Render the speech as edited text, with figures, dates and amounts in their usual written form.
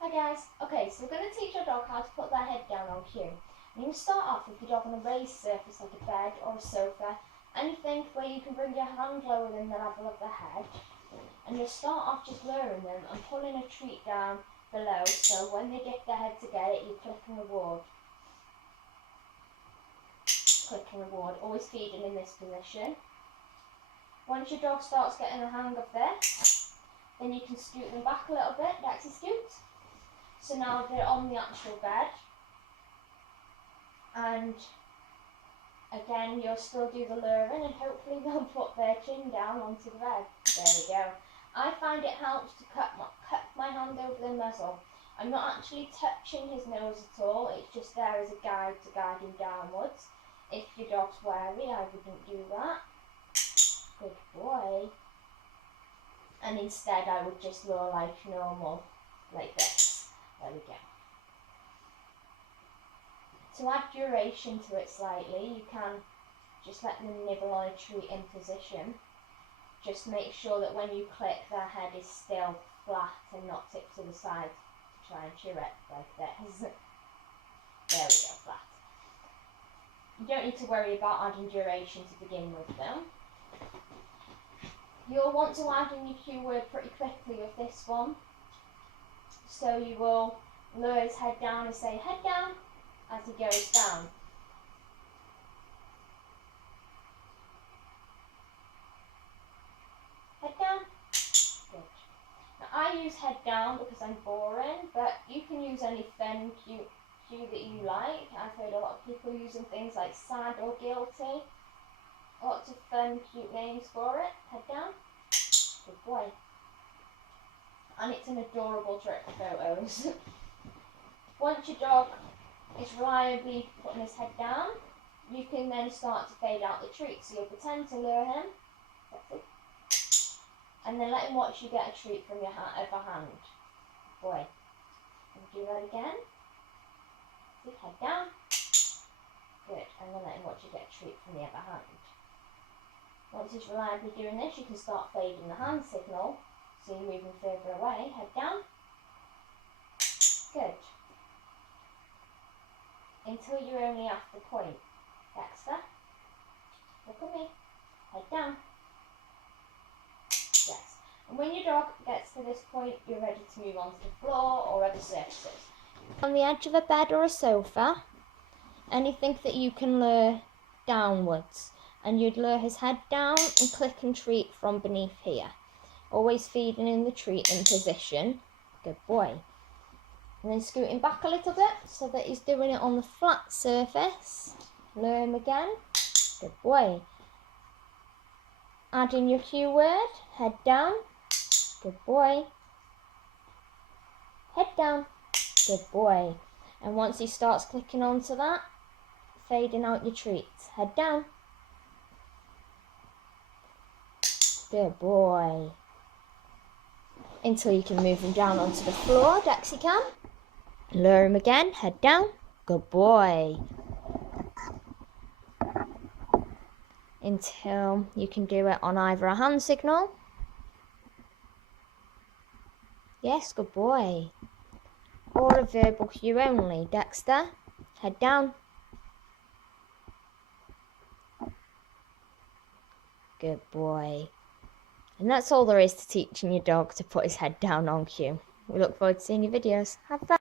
Hi guys. Okay, so we're going to teach our dog how to put their head down on cue. And you can start off with your dog on a raised surface like a bed or a sofa, anything where you can bring your hand lower than the level of the head. And you'll start off just luring them and pulling a treat down below, so when they get their head to get it, you click and reward. Click and reward, always feeding in this position. Once your dog starts getting the hang of this, then you can scoot them back a little bit, Dexter scoot. So now they're on the actual bed, and again you'll still do the luring and hopefully they'll put their chin down onto the bed. There we go. I find it helps to cut my hand over their muzzle. I'm not actually touching his nose at all, it's just there as a guide to guide him downwards. If your dog's wary, I wouldn't do that. Good boy. And instead I would just lure like normal, like this. There we go. To add duration to it slightly, you can just let them nibble on a treat in position. Just make sure that when you click, their head is still flat and not tipped to the side to try and chew it like this. There we go, flat. You don't need to worry about adding duration to begin with though. You'll want to add in your cue word pretty quickly with this one. So you will lure his head down and say head down as he goes down. Head down. Good. Now I use head down because I'm boring, but you can use any fun cue that you like. I've heard a lot of people using things like sad or guilty. Lots of fun, cute names for it. Head down. Good boy. And it's an adorable trick for photos. Once your dog is reliably putting his head down, you can then start to fade out the treat. So you'll pretend to lure him, and then let him watch you get a treat from your other hand. Boy. And do that again. See, head down. Good. And then let him watch you get a treat from the other hand. Once he's reliably doing this, you can start fading the hand signal. So you're moving further away, head down. Good. Until you're only after point. Dexter, look at me. Head down. Yes. And when your dog gets to this point, you're ready to move on to the floor or other surfaces. On the edge of a bed or a sofa, anything that you can lure downwards. And you'd lure his head down and click and treat from beneath here. Always feeding in the treat in position. Good boy. And then scooting back a little bit so that he's doing it on the flat surface. Lure him again. Good boy. Add in your cue word. Head down. Good boy. Head down. Good boy. And once he starts clicking onto that, fading out your treats. Head down. Good boy. Until you can move him down onto the floor, Dexy can. Lure him again, head down. Good boy. Until you can do it on either a hand signal. Yes, good boy. Or a verbal cue only. Dexter, head down. Good boy. And that's all there is to teaching your dog to put his head down on cue. We look forward to seeing your videos. Have fun.